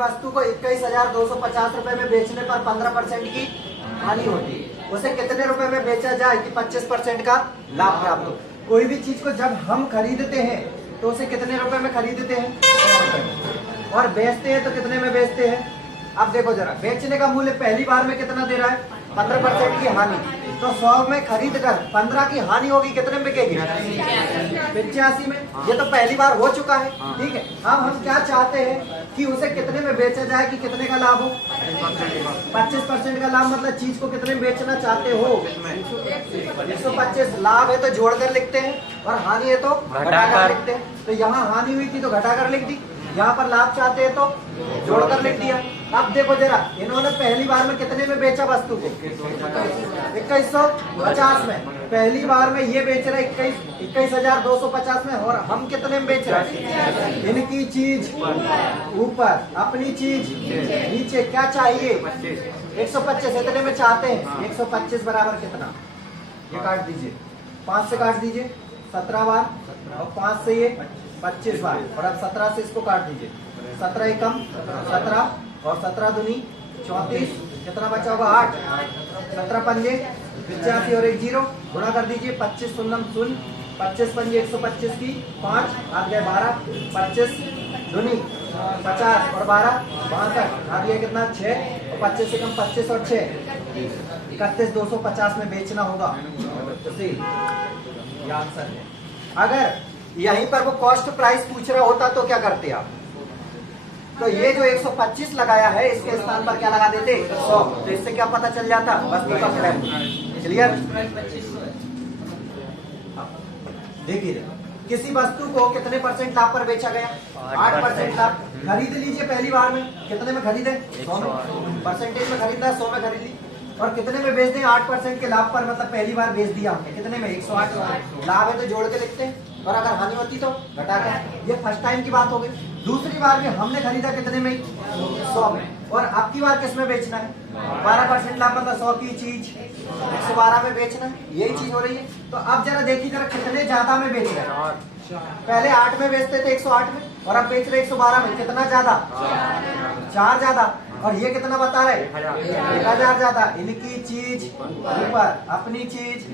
वस्तु को 21,250 रुपए में बेचने पर 15% की हानि होती है, उसे कितने रुपए में बेचा जाए कि 25% का लाभ प्राप्त हो। कोई भी चीज को जब हम खरीदते हैं तो उसे कितने रुपए में खरीदते हैं, 100 रुपए, और बेचते हैं तो कितने में बेचते हैं। अब देखो जरा, बेचने का मूल्य पहली बार में कितना दे रहा है, 15% की हानि, तो 100 में खरीद कर 15 की हानि होगी, कितने में बिकेगी, 85 में। ये तो पहली बार हो चुका है, ठीक है। अब हम क्या चाहते हैं कि उसे कितने में बेचा जाए कि कितने का लाभ हो, 25% का लाभ। मतलब चीज को कितने में बेचना चाहते हो, 125। लाभ है तो जोड़कर लिखते हैं और हानि है तो घटाकर लिखते हैं। तो यहाँ हानि हुई थी तो घटाकर लिख दी, यहाँ पर लाभ चाहते हैं तो जोड़कर लिख दिया। अब देखो जरा, इन्होंने पहली बार में कितने में बेचा वस्तु को, 2150 में। पहली बार में ये बेच रहे 21,250 में, और हम कितने में बेच रहे हैं। इनकी चीज ऊपर, अपनी चीज नीचे। क्या चाहिए, 125, इतने में चाहते हैं। 125 बराबर कितना, ये काट दीजिए, 5 से काट दीजिए 17 बार, और 5 से ये 25 बार, और अब 17 से इसको काट दीजिए। 17 एकम 17, और 17 दूनी 34, कितना बचा होगा 8। 17 पंजे 85 और 1 0, गुणा कर दीजिए। 25 शून्यम शून्य, 25 पंजे 125 की 5, हाथ गए 12, 25 दूनी 50 और 12 62, हाथ गया कितना 6, और 25 से कम 25 और 6 31,250 में बेचना होगा। ये आंसर है। अगर यहीं पर वो कॉस्ट प्राइस पूछ रहा होता तो क्या करते आप, तो ये जो 125 लगाया है इसके स्थान पर क्या लगा देते, 100। तो इससे क्या पता चल जाता, वस्तु का क्रम। क्लियर। देखिए, किसी वस्तु को कितने परसेंट लाभ पर बेचा गया, 8% लाभ। खरीद लीजिए पहली बार में, कितने में खरीदे, 100 में। परसेंटेज में खरीदा 100 में खरीद ली, और कितने में बेच दें, 8% के लाभ पर। मतलब पहली बार बेच दिया हमने, कितने में, 108। लाभ है तो जोड़ के लिखते हैं, और अगर हानि होती तो घटा कर। ये फर्स्ट टाइम की बात हो गई। दूसरी बार में हमने खरीदा कितने में, 100 में, और अब की बार किस में बेचना है, 12% लाभ, मतलब 100 की चीज 112 में बेचना है। यही चीज हो रही है। तो अब जरा देखिए जरा, कितने ज्यादा में बेच रहे हैं। पहले 8 में बेचते थे, 108 में, और अब बेच रहे 112 में। कितना ज्यादा, 4 ज्यादा। और ये कितना बता रहे, 1000 ज्यादा। इनकी चीज ऊपर, अपनी चीज।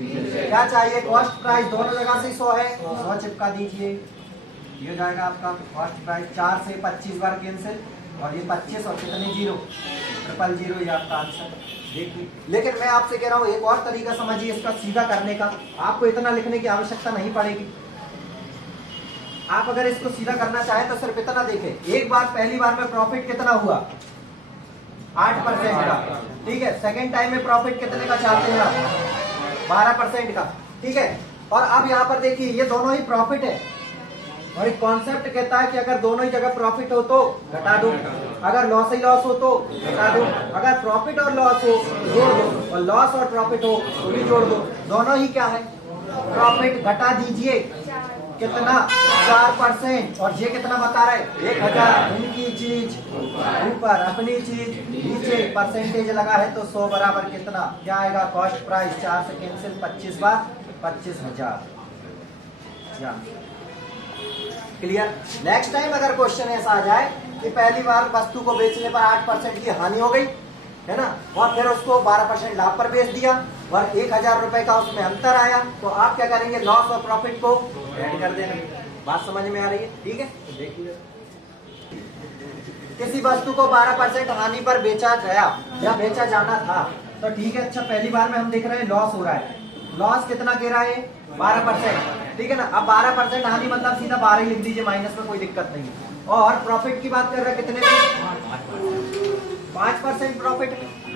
क्या चाहिए, कॉस्ट प्राइस, दोनों जगह से 100 है, 100 चिपका दीजिए। ये जाएगा आपका कॉस्ट प्राइस। 4 से 25 बार कैंसिल, और ये 25 और कितने 0, 000, ये आपका आंसर। देखिए, लेकिन मैं आपसे कह रहा हूँ एक और तरीका समझिए इसका सीधा करने का। आपको इतना लिखने की आवश्यकता नहीं पड़ेगी। आप अगर इसको सीधा करना चाहें तो सिर्फ इतना देखें, एक बार पहली बार में प्रॉफिट कितना हुआ, 8% का, ठीक है। सेकेंड टाइम में प्रॉफिट कितने का चाहते हैं आप, 12% का, ठीक है। और अब यहाँ पर देखिए, ये दोनों ही प्रॉफिट है, और एक कॉन्सेप्ट कहता है कि अगर दोनों ही जगह प्रॉफिट हो तो घटा दो, अगर लॉस ही लॉस हो तो घटा दो, अगर प्रॉफिट और लॉस हो जोड़ दो, और लॉस और प्रॉफिट हो तो भी जोड़ दो। दोनों ही क्या है, प्रॉफिट। घटा दीजिए कितना, 4%, और ये कितना बता रहे, 1000। इनकी चीज ऊपर, अपनी चीज नीचे। परसेंटेज लगा है तो 100 बराबर कितना, क्या आएगा, कॉस्ट प्राइस। 4 से कैंसिल, 25 बार 25,000। क्लियर। नेक्स्ट टाइम अगर क्वेश्चन ऐसा आ जाए कि पहली बार वस्तु को बेचने पर 8% की हानि हो गई है ना, और फिर उसको 12% लाभ पर बेच दिया, और 1000 रुपए का उसमें अंतर आया, तो आप क्या करेंगे, लॉस और प्रॉफिट को ऐड कर देंगे। बात समझ में आ रही है, ठीक है। देखिए, किसी वस्तु को 12% हानि पर बेचा गया या बेचा जाना था, तो ठीक है। अच्छा, पहली बार में हम देख रहे हैं लॉस हो रहा है। लॉस कितना कह रहा है, 12%, ठीक है ना। अब 12% हानि मतलब सीधा 12 ही लिख दीजिए, माइनस में कोई दिक्कत नहीं। और प्रॉफिट की बात कर रहे हैं कितने में, 5% प्रॉफिट।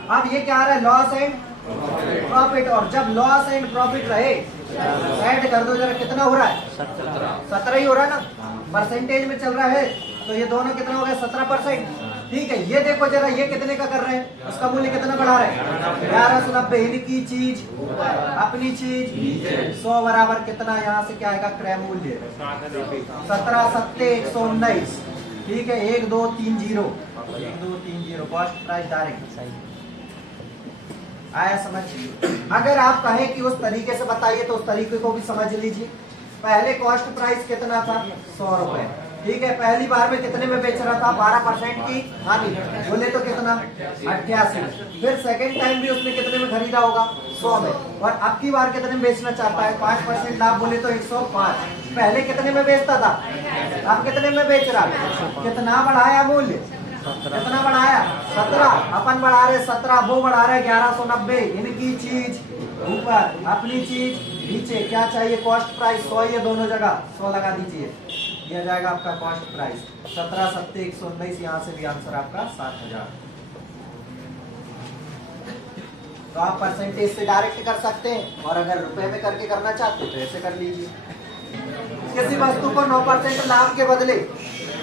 अब ये क्या आ रहा है, लॉस एंड प्रॉफिट, और जब लॉस एंड प्रॉफिट रहे ऐड कर दो जरा, कितना हो रहा है, 17 ही हो रहा है ना। परसेंटेज में चल रहा है तो ये दोनों कितना हो गया, 17%, ठीक है। ये देखो जरा, ये कितने का कर रहे हैं, उसका मूल्य कितना बढ़ा रहे हैं, 1190। इनकी चीज, अपनी चीज 100 बराबर कितना, यहाँ से क्या आएगा, क्रय मूल्य 17 7 119, ठीक है। 1 2 3 0, 1 2 3 0, कॉस्ट प्राइस डायरेक्ट आया समझ। अगर आप कहें कि उस तरीके से बताइए तो उस तरीके को भी समझ लीजिए। पहले कॉस्ट प्राइस कितना था, 100 रुपए, ठीक है, पहली बार में कितने में बेच रहा था? 12% की हानि, बोले तो कितना? 88। फिर सेकंड टाइम भी उसने कितने में खरीदा होगा? 100 में। और अब की बार कितने में बेचना चाहता है? 5% लाभ, बोले तो 105। पहले कितने में बेचता था, अब कितने में बेच रहा? कितना बढ़ाया मूल्य? कितना बढ़ाया? 17। अपन बढ़ा रहे 17, वो बढ़ा रहे 1190। इनकी चीज ऊपर, अपनी चीज नीचे। क्या चाहिए? कॉस्ट प्राइस 100, ये दोनों जगह 100 लगा दीजिए, यह जाएगा आपका कॉस्ट प्राइस। 17 7 119, यहाँ से भी आंसर आपका 7000। तो आप परसेंटेज से डायरेक्ट कर सकते हैं, और अगर रुपए में करके करना चाहते हैं तो ऐसे कर लीजिए। किसी वस्तु को 9% लाभ के बदले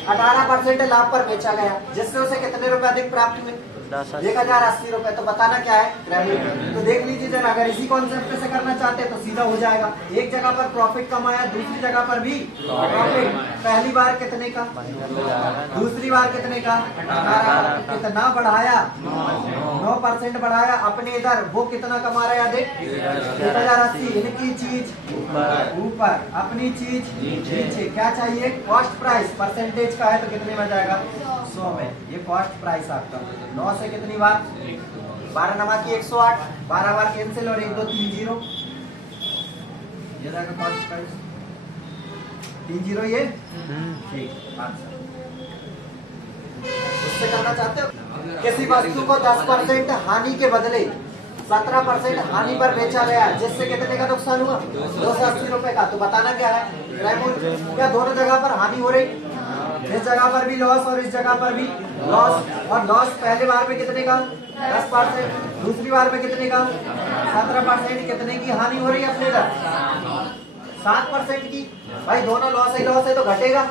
18% लाभ पर बेचा गया, जिससे उसे कितने रुपए अधिक प्राप्त हुए? 1080 रुपए। तो बताना क्या है? क्रेडिट। तो देख लीजिए जरा, अगर इसी कॉन्सेप्ट से करना चाहते हैं तो सीधा हो जाएगा। एक जगह पर प्रॉफिट कमाया, दूसरी जगह पर भी प्रॉफिट। पहली बार कितने का, दूसरी बार कितने का? 18। कितना बढ़ाया? 9% बढ़ाया अपने इधर, वो कितना कमा रहा है अधिक? 1080। इनकी चीज ऊपर, अपनी चीज नीचे। क्या चाहिए? Cost price. परसेंटेज का है तो कितने में जाएगा? 100 में। ये कॉस्ट प्राइस आपका। 9 से कितनी बार? 12 नमा की 108, 12 बार कैंसिल, और 1 2 3 0, ये जाएगा कॉस्ट प्राइस। 3 0 ये ठीक आंसर। उससे करना चाहते हो? किसी वस्तु को 10% हानि के बदले 17% हानि पर बेचा गया, जिससे कितने का नुकसान हुआ? 280 रुपए का। तो बताना क्या है? क्या दोनों जगह पर हानि हो रही? इस जगह पर भी लॉस और इस जगह पर भी लॉस। और लॉस पहले बार में कितने का? 10%। दूसरी बार में कितने का? 17%। कितने की हानि हो रही है अपने इधर? 7% की। भाई दोनों लॉस ही लॉस है तो घटेगा,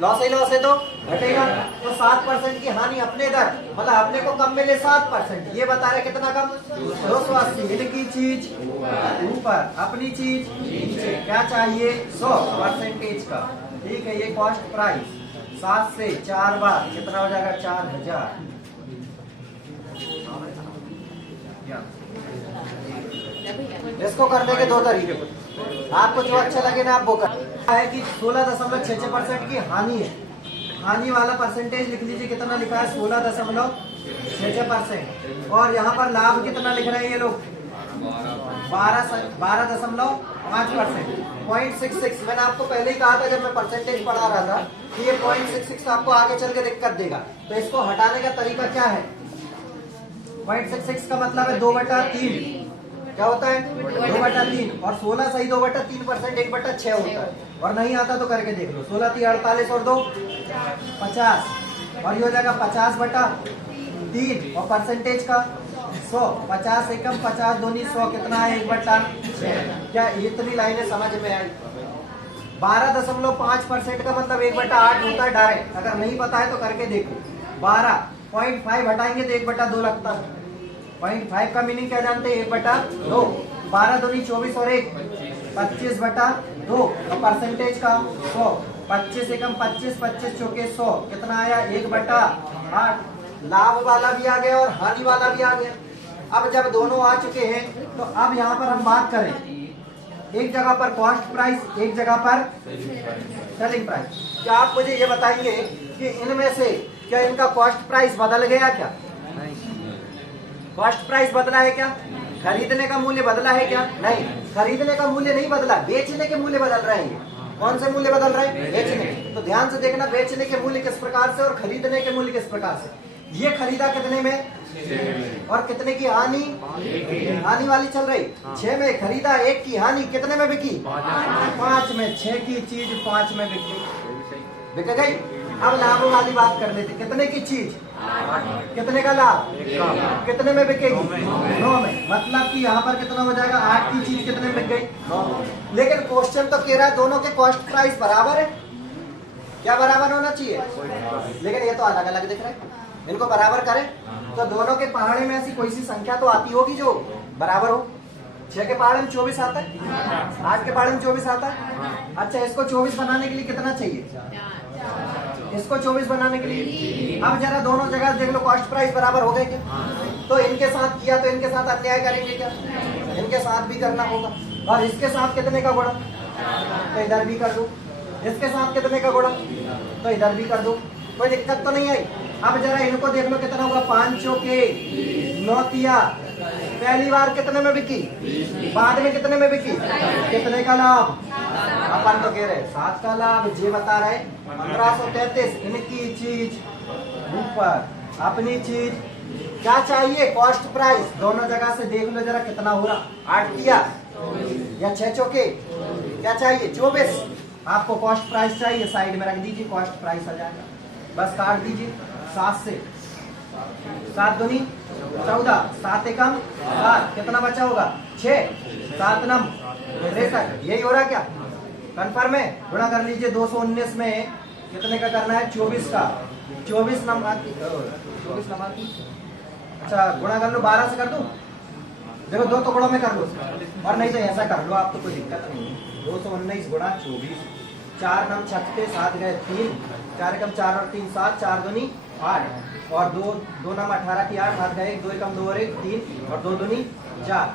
लॉस ही लॉस है तो घटेगा। तो 7% की हानि अपने इधर, मतलब अपने को कम मिले 7%। ये बता रहे कितना कम? 280। इनकी चीज ऊपर, अपनी चीज नीचे। क्या चाहिए? 100 परसेंटेज का। ठीक है, ये कॉस्ट प्राइस। 7 से 4 बार कितना हो जाएगा? 4000। इसको करने के 2 तरीके, आपको जो अच्छा लगे ना आप वो कर। है कि 16.66% की हानि है। हानि वाला परसेंटेज लिख लीजिए, कितना लिखा है? 16.66%। और यहाँ पर लाभ कितना लिख रहे हैं ये लोग? 12.5%। 0.66। मैंने आपको पहले ही कहा था जब मैं परसेंटेज पढ़ा रहा था कि ये 0.66 आपको आगे चल के दिक्कत देगा। तो इसको हटाने का तरीका क्या है? 0.66 का मतलब है 2/3। क्या होता है? 2/3। और 16 सही 2/3%, 1/6 होता है। और नहीं आता तो करके देख लो। 16 3 48 और 2 50, और ये हो जाएगा 50/3। और परसेंटेज का 100। 50 एकम 50 दूनी 100, कितना है? 1/6। क्या इतनी लाइनें समझ में आई? 12.5% का मतलब 1/8 होता है डायरेक्ट। अगर नहीं पता है तो करके देखो। 12.5 हटाएंगे तो 1/2 लगता है। 0.5 का मीनिंग क्या जानते हैं? 1/2। 12 दूनी 24 और 1 25/2। और परसेंटेज का 100। 25 एकम 25, 25 चौके 100, कितना आया? 1/8। लाभ वाला भी आ गया और हानि वाला भी आ गया। अब जब दोनों आ चुके हैं तो अब यहाँ पर हम बात करें, एक जगह पर कॉस्ट प्राइस, एक जगह पर सेलिंग प्राइस। क्या आप मुझे ये बताइए कि इनमें से क्या इनका कॉस्ट प्राइस बदल गया? क्या कॉस्ट प्राइस बदला है? क्या खरीदने का मूल्य बदला है? क्या नहीं, खरीदने का मूल्य नहीं बदला, बेचने के मूल्य बदल रहे हैं। कौन से मूल्य बदल रहे हैं? बेचने। तो ध्यान से देखना, बेचने के मूल्य किस प्रकार से और खरीदने के मूल्य किस प्रकार से। ये खरीदा कितने में और कितने की हानि? हानि वाली चल रही। 6 में खरीदा, 1 की हानि, कितने में बिकी? 5 में। 6 की चीज 5 में बिक गई। अब लाभ वाली बात कर लेते। कितने की चीज? कितने का लाभ? कितने में बिकेगी? 9 में। मतलब कि यहाँ पर कितना हो जाएगा? 8 की चीज कितने में बिक गई? 9 में। लेकिन क्वेश्चन तो कह रहा है दोनों के कॉस्ट प्राइस बराबर है। क्या बराबर होना चाहिए? लेकिन ये तो अलग अलग दिख रहा है। इनको बराबर करें तो दोनों के पहाड़े में ऐसी कोई सी संख्या तो आती होगी जो बराबर हो। 6 के पहाड़े में 24 आता है, 8 के पहाड़े में 24 आता है। अच्छा, इसको 24 बनाने के लिए कितना चाहिए? इसको 24 बनाने के लिए। अब जरा दोनों जगह देख लो, कॉस्ट प्राइस बराबर हो गए क्या? तो इनके साथ किया तो इनके साथ अन्याय करेंगे क्या? इनके साथ भी करना होगा। और इसके साथ कितने का गुणा? तो इधर भी कर दो। इसके साथ कितने का गुणा, तो इधर भी कर दो, कोई दिक्कत तो नहीं आई। अब जरा इनको देख लो कितना होगा, 5 चौके 9 तिया, पहली बार कितने में बिकी, बाद में कितने में बिकी, कितने का लाभ, अपन तो कह रहे 7 का लाभ, ये बता रहे 1533। इनकी चीज ऊपर, अपनी चीज, क्या चाहिए, कॉस्ट प्राइस, दोनों जगह से देख लो जरा कितना हो रहा, 8 तिया या 6 चौके, क्या चाहिए 24। आपको कॉस्ट प्राइस चाहिए, साइड में रख दीजिए, कॉस्ट प्राइस आ जाएगा, बस काट दीजिए 7 से, 7 दूनी 14, 7 एकम 7, कितना बचा होगा 6, 7 नम 63, यही हो रहा क्या, कंफर्म है। गुणा कर लीजिए 219 में कितने का करना है, 24 का, 24 नंबर की, 24 नंबर की, अच्छा गुणा कर लो 12 से कर दूं, देखो 2 टुकड़ों में कर लो, और नहीं तो ऐसा कर लो, आप तो कोई दिक्कत नहीं है। 219 गुणा 24, 4 नम 36, 7 गए 3, 4 एकम 4 और 3 7, 4 दूनी 8, और 2 नम 18 की 8, हाथ गए 2 एकम 2 और 1 3, और 2 दूनी 4,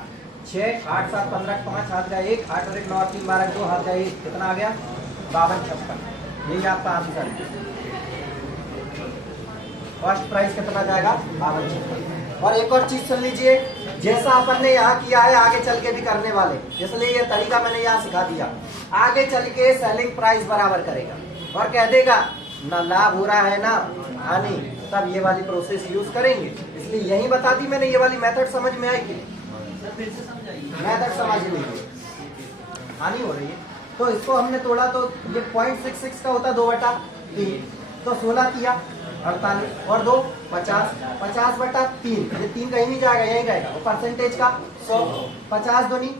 6 8 7 15 5, हाथ गए 1, 8 और 1 9 और 3 12 2, हाथ गए 1, कितना आ गया 5256। यही आपका आंसर है। फर्स्ट प्राइस कितना जाएगा 5256। और एक और चीज सुन लीजिए, जैसा अपन ने यहाँ किया है आगे चल के भी करने वाले, इसलिए ये तरीका मैंने यहाँ सिखा दिया। आगे चल के सेलिंग प्राइस बराबर करेगा और कह देगा ना लाभ हो रहा है ना हानि, तब ये वाली प्रोसेस यूज करेंगे। इसलिए यही बता दी मैंने, ये वाली मेथड समझ में आएगी, मेथड समझ लीजिए। हानि हो रही है तो इसको हमने तोड़ा, तो ये 0.66 का होता 2/3, तो 16 किया 48 और 2 50, 50/3, ये 3 कहीं नहीं जाएगा, यही रहेगा। और परसेंटेज का 100, 50 दूनी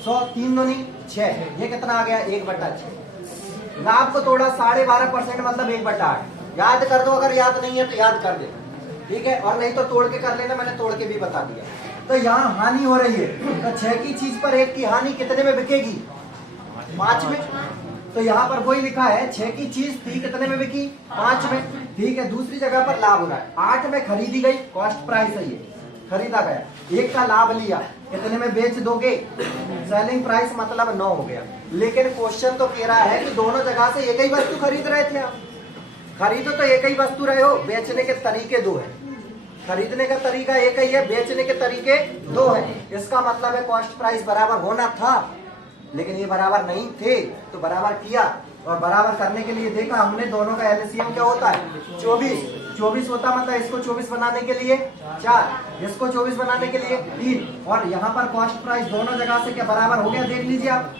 100, 3 दूनी 6, ये कितना आ गया 1/6। लाभ को तोड़ा 12.5% मतलब 1/8। याद कर दो, अगर याद नहीं है तो याद कर दे, ठीक है, और नहीं तो तोड़ के कर लेना, मैंने तोड़ के भी बता दिया। तो यहाँ हानि हो रही है, तो 6 की चीज पर 1 की हानि कितने में बिकेगी 5 में, तो यहाँ पर वही लिखा है 6 की चीज थी कितने में बिकी 5 में, ठीक है। दूसरी जगह पर लाभ हो रहा है, 8 में खरीदी गई, कॉस्ट प्राइस है ये, खरीदा गया, 1 का लाभ लिया, कितने में बेच दोगे, सेलिंग प्राइस मतलब 9 हो गया। लेकिन क्वेश्चन तो कह रहा है कि दोनों जगह से एक ही वस्तु खरीद रहे थे आप, खरीदो तो एक ही वस्तु रहे हो, बेचने के तरीके 2 है, खरीदने का तरीका एक ही है, बेचने के तरीके 2 है। इसका मतलब है कॉस्ट प्राइस बराबर होना था, लेकिन ये बराबर नहीं थे, तो बराबर किया, और बराबर करने के लिए देखा हमने दोनों का एलसीएम क्या होता है 24 होता, मतलब इसको 24 बनाने के लिए 4, इसको 24 बनाने के लिए 3, और यहाँ पर कॉस्ट प्राइस दोनों जगह से क्या बराबर हो गया, देख लीजिए आप,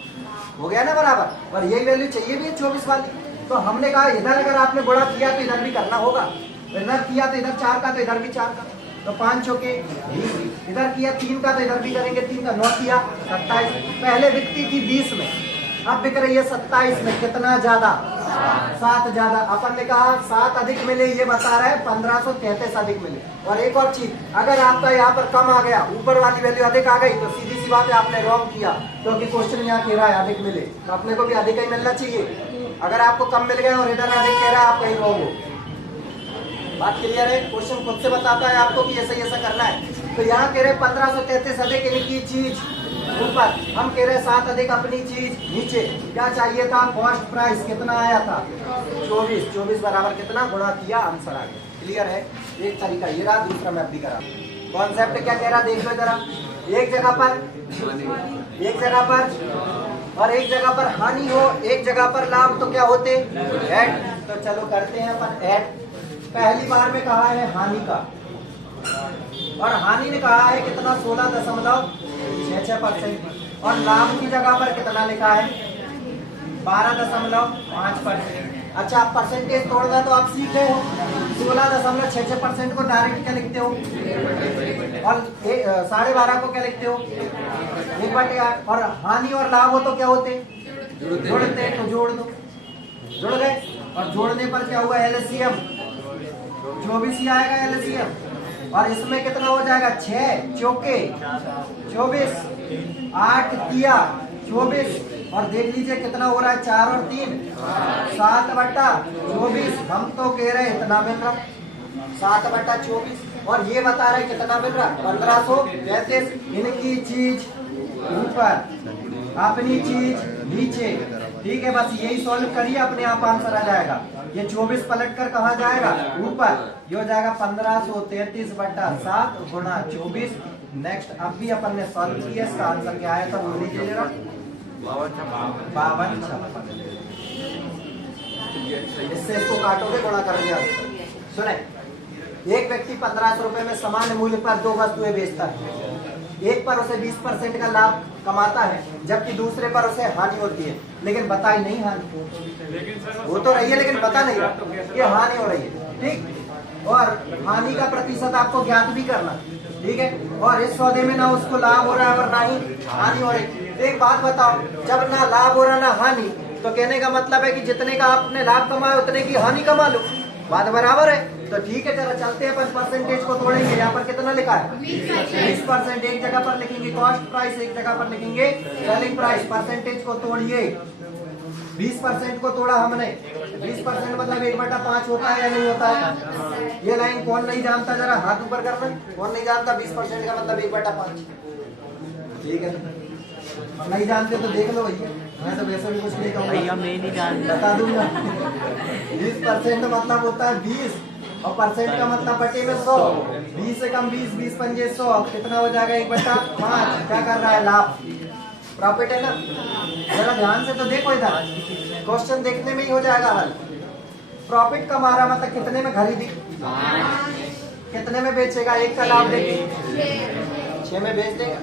हो गया ना बराबर, और यही वैल्यू चाहिए भी है 24 वाली। तो हमने कहा इधर अगर आपने गुणा किया तो इधर भी करना होगा, इधर किया तो इधर 4 का तो इधर भी 4 का, तो 5 चौके 20, इधर किया 3 का तो इधर भी करेंगे 3 का, 9 किया 27। पहले बिकती थी 20 में, अब बिक रही है 27 में, कितना ज्यादा 7 ज्यादा। अपन ने कहा 7 अधिक मिले, ये बता रहा है 1533 अधिक मिले। और एक और चीज, अगर आपका यहाँ पर कम आ गया, ऊपर वाली वैल्यू अधिक आ गई, तो सीधी सी बात है आपने रॉन्ग किया, क्योंकि क्वेश्चन यहाँ कह रहा है अधिक मिले, तो अपने को भी अधिक ही मिलना चाहिए। अगर आपको कम मिल गया और इधर अधिक कह रहा है, आप कहीं रॉन्ग हो। बात क्लियर है, क्वेश्चन खुद से बताता है आपको कि ऐसा ही ऐसा करना है। तो यहाँ कह रहे 1533 अधिक इनकी चीज ऊपर, हम कह रहे 7 अधिक अपनी चीज नीचे। क्या चाहिए था, कॉस्ट प्राइस कितना आया था 24 बराबर कितना गुणा किया, आंसर आ गया। क्लियर है, एक तरीका ये रहा, दूसरा मैं भी करा। कॉन्सेप्ट क्या कह रहा देख लो जरा, एक जगह पर और एक जगह पर हानि हो, एक जगह पर लाभ, तो क्या होते ऐड। तो चलो करते हैं अपन ऐड। पहली बार में कहा है हानि का, और हानि ने कहा है कितना 16.66%, और लाभ की जगह पर कितना लिखा है 12.5%। अच्छा, आप परसेंटेज तोड़ना तो आप सीख गए हो, 16.66% को डायरेक्ट क्या लिखते हो, और 12.5 को क्या लिखते हो 1/8। और हानि और लाभ हो तो क्या होते, जोड़ते, तो जोड़ दो, जुड़ गए। और जोड़ने पर क्या हुआ एलसीएम 24 ही आएगा एलसीएम, और इसमें कितना हो जाएगा 6 चौके 24, 8 तिया 24, और देख लीजिए कितना हो रहा है 4 और 3 7/24। हम तो कह रहे इतना मिल रहा 7/24, और ये बता रहे कितना मिल रहा 1533। इनकी चीज ऊपर, अपनी चीज नीचे, ठीक है, बस यही सॉल्व करिए, अपने आप आंसर आ जाएगा। ये 24 पलट कर कहा जाएगा ऊपर, ये हो जाएगा 1533/7 गुणा 24। नेक्स्ट अब भी अपन ने सॉल्व किया, इसका आंसर क्या आया था बोल लीजिए जरा। 5256। इससे इसको काटोगे, गुणा करोगे आंसर। सुने, एक व्यक्ति 1500 रुपए में समान मूल्य पर 2 वस्तुएं बेचता है। एक पर उसे 20% का लाभ कमाता है, जबकि दूसरे पर उसे हानि होती है, लेकिन बताई नहीं हानि। वो तो रही है लेकिन बता नहीं कि हानि हो रही है। ठीक, और हानि का प्रतिशत आपको ज्ञात भी करना। ठीक है, और इस सौदे में ना उसको लाभ हो रहा है और ना ही हानि हो रही। तो एक बात बताओ, जब ना लाभ हो रहा ना हानि, तो कहने का मतलब है कि जितने का आपने लाभ कमाया उतने की हानि कमा लो, बात बराबर है। तो ठीक है, जरा चलते हैं, अपन परसेंटेज को तोड़ेंगे। यहाँ पर कितना लिखा है? 20%। एक जगह पर लिखेंगे कॉस्ट प्राइस, एक जगह पर लिखेंगे सेलिंग प्राइस। परसेंटेज को तोड़िए। 20% को तोड़ा हमने, 20% मतलब 1/5 होता है या नहीं होता है? ये लाइन कौन नहीं जानता, जरा हाथ ऊपर करना। कौन नहीं जानता 20% का मतलब 1/5? ठीक है, नहीं जानते तो देख लो भैया, मैं तो वैसे भी कुछ नहीं कहूँगा भैया, मैं नहीं जानता, बता दूंगा। 20% मतलब होता है 20, और परसेंट का मतलब बटे में 100। 20 से कम 20, 20 पंजे 100, कितना हो जाएगा? 1/5। क्या कर रहा है? लाभ, प्रॉफिट है ना। जरा ध्यान से तो देखो, इधर क्वेश्चन देखने में ही हो जाएगा हल। प्रॉफिट कमा रहा मतलब कितने में खरीदी, कितने में बेचेगा? 1 का लाभ लेके 6 में बेच देगा।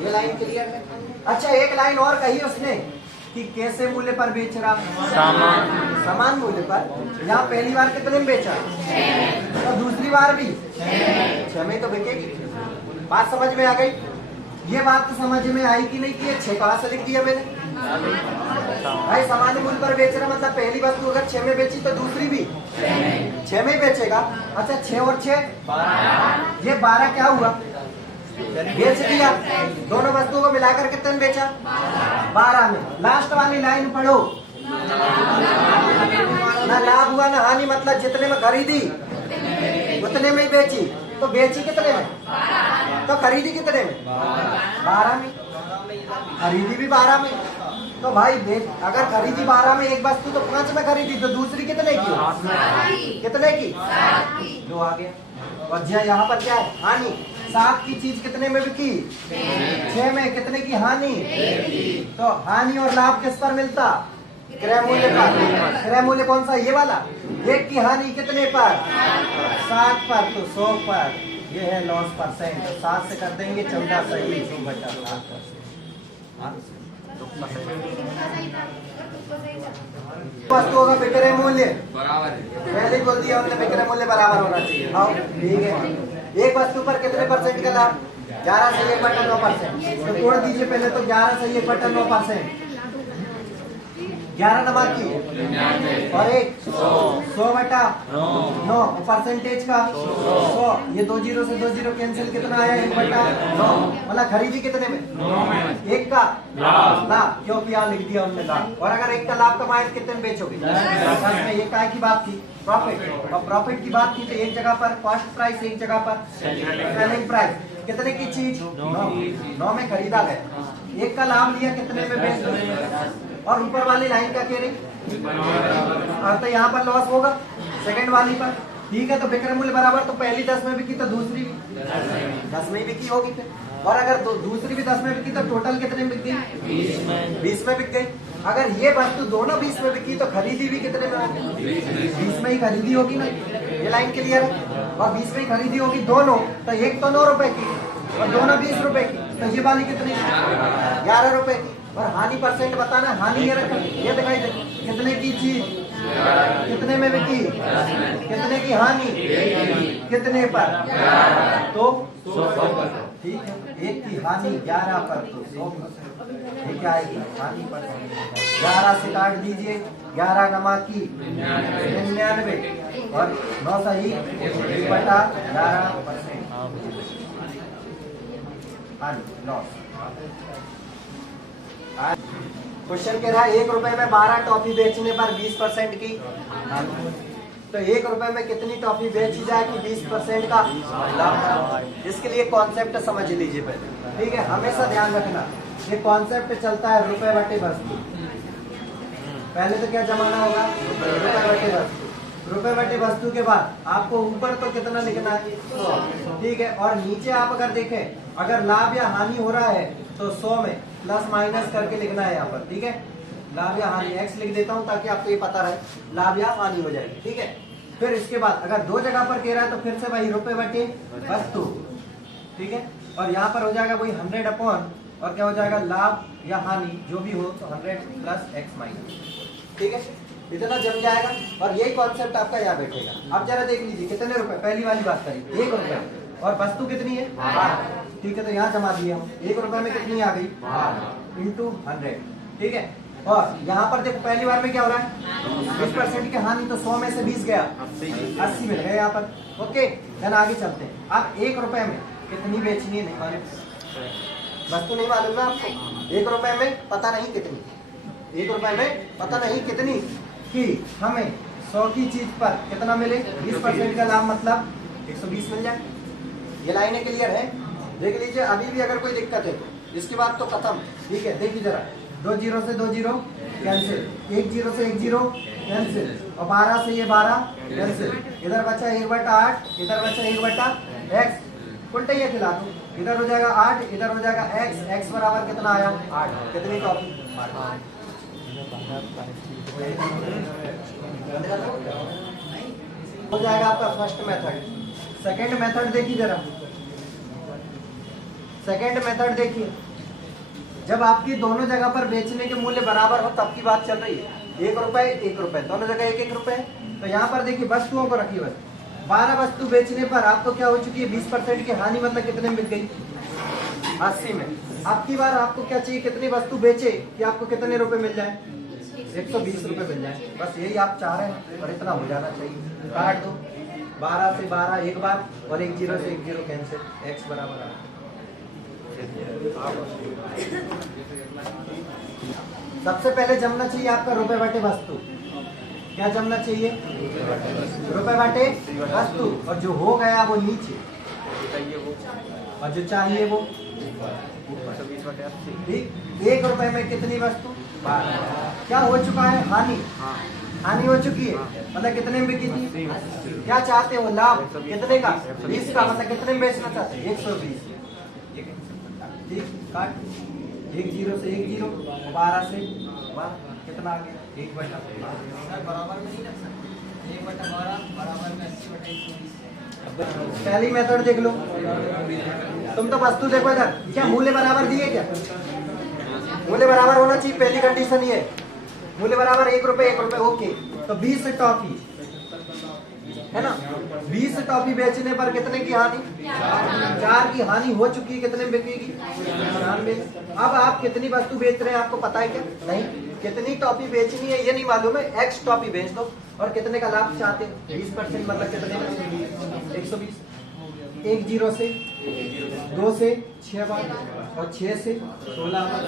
ये लाइन क्लियर है। अच्छा, एक लाइन और कही उसने कि कैसे मूल्य पर बेच रहा? समान मूल्य पर। यहाँ पहली बार कितने में बेचा और दूसरी बार भी 6 में तो बिकेगी। बात समझ में आ गई? ये बात तो समझ में आई कि नहीं? कि 6 कहाँ से लिख दिया मैंने? भाई समान मूल्य पर बेच रहा मतलब पहली वस्तु अगर 6 में बेची तो दूसरी भी 6 में बेचेगा। अच्छा, 6 और 6 ये 12 क्या हुआ? बेच दिया। दोनों वस्तुओं को मिलाकर कितने में बेचा? 12 में। लास्ट वाली लाइन पढ़ो, ना लाभ हुआ ना हानि, मतलब जितने में खरीदी उतने में ही बेची। तो बेची कितने में? तो खरीदी कितने में? 12 में। खरीदी भी 12 में। तो भाई अगर खरीदी 12 में एक वस्तु तो 5 में खरीदी, तो दूसरी कितने की? कितने की? 2 आ गया। और यहाँ पर क्या है? हानि। 7 की चीज कितने में बिकी? 6 में। कितने की हानि? तो हानि और लाभ किस पर मिलता? क्रय मूल्य पर। क्रय मूल्य कौन सा? ये वाला। 1 की हानि कितने पर? 7 पर। तो 100 पर। ये है लॉस परसेंट। 7 से कर देंगे 14 सही, 2/7। वस्तुओं का विक्रय मूल्य बराबर है, पहले बोल दिया हमने, विक्रय मूल्य बराबर होना चाहिए। हाँ ठीक है। एक वस्तु पर कितने परसेंट का लाभ? 11 से 1/9%। तो तोड़ दीजिए पहले तो 11 से 1/9%। 11 नमा की और 100/9 परसेंटेज का 100। ये 2 जीरो से 2 जीरो कैंसिल, कितना आया? 1/9। मतलब खरीदी कितने में? 1 का लाभ, क्योंकि यहाँ लिख दिया हमने लाभ। और अगर 1 का लाभ कमाए तो कितने में बेचोगे? 10 में। ये काय की बात थी? प्रॉफिट। और प्रॉफिट की बात की तो एक जगह पर कॉस्ट प्राइस, एक जगह पर सेलिंग प्राइस। कितने की चीज? 9 में खरीदा गया। 1 का लाभ लिया, कितने में बेच दो? और ऊपर वाली लाइन क्या कह रही? तो यहाँ पर लॉस होगा सेकंड वाली पर। ठीक है, तो विक्रय मूल्य बराबर, तो पहली 10 में बिकी तो दूसरी भी 10 में ही बिकी होगी फिर। और अगर दूसरी भी 10 में बिकी तो टोटल कितने में बिक गई? 20 में बिक गई। अगर ये वस्तु दोनों 20 में बिकी तो खरीदी भी कितने में होगी? 20 में ही खरीदी होगी ना। ये लाइन क्लियर है। और 20 में ही खरीदी होगी दोनों, तो एक तो 9 रुपए की और दोनों 20 रुपए की, तो ये वाली कितनी? 11 रुपए की। और हानि परसेंट बताना। हानि ये रखा, ये दिखाई दे कितने की चीज कितने में बिकी, कितने की हानि, कितने पर? तो 100 पर। ठीक है, 1 की हानि 11 पर, तो 100 पर। ये क्या आएगी? हानि पर 11 से काट दीजिए। 11 नमा की 99 और 9 सही 1/11%। लॉस। क्वेश्चन कह रहा है 1 रुपए में 12 टॉफी बेचने पर 20% की, तो 1 रुपए में कितनी टॉफी बेची जाए कि 20% का लाभ? इसके लिए कॉन्सेप्ट समझ लीजिए पहले। ठीक है, हमेशा ध्यान रखना ये कॉन्सेप्ट चलता है रुपए बटे वस्तु। पहले तो क्या जमाना होगा, रुपए बटे वस्तु। रुपए बटे वस्तु के बाद आपको ऊपर तो कितना लिखना है, 100, ठीक है। और नीचे आप अगर देखें, अगर लाभ या हानि हो रहा है तो 100 में प्लस माइनस करके लिखना है यहाँ पर, ठीक है। लाभ या हानि x लिख देता हूँ ताकि आपको ये पता रहे लाभ या हानि हो जाएगी, ठीक है। फिर इसके बाद अगर दो जगह पर कह रहा है तो फिर से वही रुपए बटे वस्तु, ठीक है। और यहाँ पर हो जाएगा वही 100 अपॉन, और क्या हो जाएगा, लाभ या हानि जो भी हो तो 100 प्लस x माइनस, ठीक है। इतना जम जाएगा और यही कॉन्सेप्ट आपका यहाँ बैठेगा। अब जरा देख लीजिए कितने रुपए, पहली वाली बात करिए, 1 रुपए और वस्तु कितनी है, 12, ठीक है। तो यहाँ जमा दिए हम, 1 रुपए में कितनी आ गई, 12 इंटू 100, ठीक है। और यहाँ पर देखो पहली बार में क्या हो रहा है, 20% की हानि, तो 100 में से 20 गया, 80 मिल गया यहाँ पर, ओके। देन आगे चलते हैं। अब 1 रुपए में कितनी बेचनी है, नहीं मालूम, वस्तु नहीं मालूम ना आपको, 1 रुपए में पता नहीं कितनी, 1 रुपए में पता नहीं कितनी, कि हमें 100 की चीज पर कितना मिले, 20% का लाभ, मतलब 120 मिल जाए। ये लाइनें क्लियर है, देख लीजिए। अभी भी अगर कोई दिक्कत है तो इसके बाद तो खत्म, ठीक है। देखिए जरा, 2 जीरो से 2 जीरो कैंसिल, 1 जीरो से 1 जीरो कैंसिल, और 12 से ये 12 कैंसिल, इधर बचा 1/8, इधर बचा 1/x, उल्टा ये खिला दो, इधर हो जाएगा 8, इधर हो जाएगा x बराबर कितना आया, 8। कितनी कॉपी, हो जाएगा आपका फर्स्ट मेथड। सेकंड मेथड देखिए जरा, सेकंड मेथड देखिए, जब आपकी दोनों जगह पर बेचने के मूल्य बराबर हो तब की बात चल रही है। 1 रुपए 1 रुपए, दोनों जगह 1-1 रुपए। तो यहाँ पर देखिए वस्तुओं को रखिए, बस 12 वस्तु बेचने पर आपको क्या हो चुकी है, 20% की हानि, मतलब कितने में बिक गई, 80 में। अब की बार आपको क्या चाहिए, कितनी वस्तु बेचे कि आपको कितने रुपए मिल जाए, 120 रुपए मिल जाए, बस यही आप चाह रहे हैं और इतना हो जाना चाहिए। काट दो, 12 से 12 एक बार और 1 जीरो से 1 जीरो कैंसिल, x बराबर आ। सबसे पहले जमना चाहिए आपका रुपए बटे वस्तु, क्या जमना चाहिए, रुपए बटे वस्तु, और जो हो गया वो नीचे और जो चाहिए वो ठीक। 1 रुपए में कितनी वस्तु, 12। क्या हो चुका है, हानि, हानि हो चुकी है, मतलब कितने में बिकी थी, क्या चाहते हो, लाभ कितने का, 20 का, मतलब कितने में बेचना चाहते हैं, 120, ठीक। काट, 1 जीरो से 1 जीरो, 12 से 12, कितना आ गया, 1/12 बराबर में नहीं रख सकते, 1/12 बराबर में 80/120। पहली मेथड देख लो, तुम तो वस्तु देखो इधर, क्या मूल्य बराबर दिए, क्या मूल्य बराबर होना चाहिए, पहली कंडीशन ये, मूल्य बराबर 1 रुपए 1 रुपए, ओके। तो 20 टॉफी है ना, 20 टॉफी बेचने पर कितने की हानि, 4 की हानि हो चुकी है, कितने में बिकेगी, 99। अब आप कितनी वस्तु बेच रहे हैं आपको पता है क्या, नहीं। कितनी टॉफी बेचनी है ये नहीं मालूम है, x टॉफी बेच दो, और कितने का लाभ चाहते हैं, 20%, मतलब कितने में, 120। 1 जीरो से 2 से 6 बार, और 6 से 16 बार,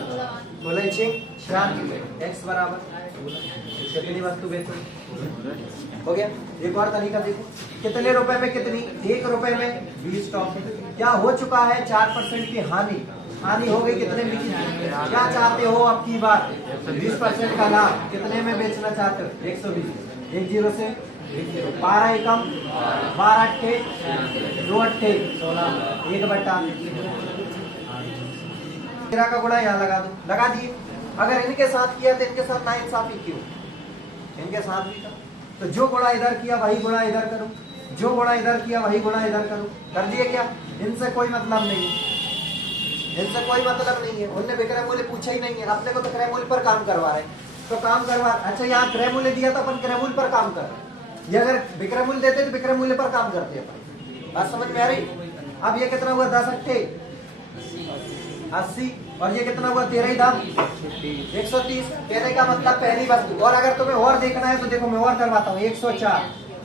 16 6 96, x बराबर कितनी वस्तु बेचो, हो गया। एक और तरीका देखो, कितने रुपए में कितनी, 1 रुपए में 20 टॉफी, क्या हो चुका है, 4% की हानि, हानि हो गई, कितने में, क्या चाहते हो अब की बार, 20% का लाभ, कितने में बेचना चाहते हो, 120। 1 जीरो से 12 एकम, 12 अट्ठे 2 अट्ठे 16, 1/13 का गुणा यहाँ लगा दो, लगा दिए। अगर इनके साथ किया तो इनके साथ ना इंसाफी क्यों, इनके साथ भी था, तो जो गुणा इधर किया वही गुणा इधर करो, जो गुणा इधर किया वही गुणा इधर करो, कर दिए क्या। इनसे कोई मतलब नहीं है, इनसे कोई मतलब नहीं है, उनने विक्रय मूल्य पूछा ही नहीं है, अपने को तो क्रय मूल्य पर काम करवा रहे हैं, तो काम करवा। अच्छा यहाँ क्रय मूल्य दिया तो अपन क्रय मूल्य पर काम कर रहे हैं, ये अगर विक्रय मूल्य देते तो विक्रय मूल्य पर काम करते अपन। बात समझ में आ रही। अब ये कितना हुआ, 10 अट्ठे 80, और ये कितना हुआ, 13 दाम 130। कहने का मतलब पहली वस्तु, और अगर तुम्हें और देखना है तो देखो मैं और करवाता हूँ, 104,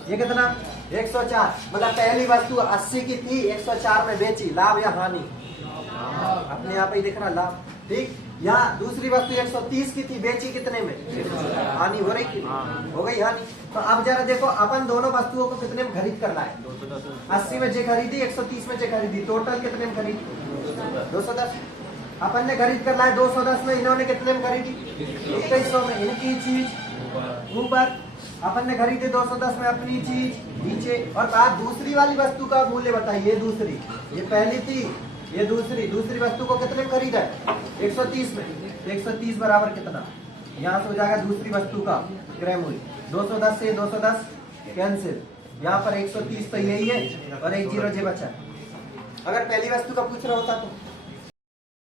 ये कितना 104, मतलब पहली वस्तु 80 की थी, 104 में बेची, लाभ या हानि, अपने यहाँ पे ही देखना लाभ, ठीक। यहाँ दूसरी वस्तु 130 की थी, बेची कितने में, हानि हो रही थी, हो गई हानि। तो अब जरा देखो अपन दोनों वस्तुओं को कितने में खरीद करना है, 80 में जे खरीदी, 130 में जे खरीदी, टोटल कितने में खरीदी, 210। अपन ने खरीद कर लाए 210 में, इन्होंने कितने में खरीदी, 2100 में। इनकी चीज ऊपर। अपन ने खरीदे 210 में अपनी चीज नीचे। और कहा दूसरी वाली वस्तु का मूल्य बताइए। दूसरी, ये पहली थी, ये दूसरी वस्तु को कितने में खरीदा है? 130 में। 130 बराबर कितना? यहाँ से हो जाएगा दूसरी वस्तु का क्रय मूल्य। 210 से 210 कैंसिल। यहाँ पर 130 तो यही है और एक जीरो जे बचा है। अगर पहली वस्तु का पूछ रहा होता तो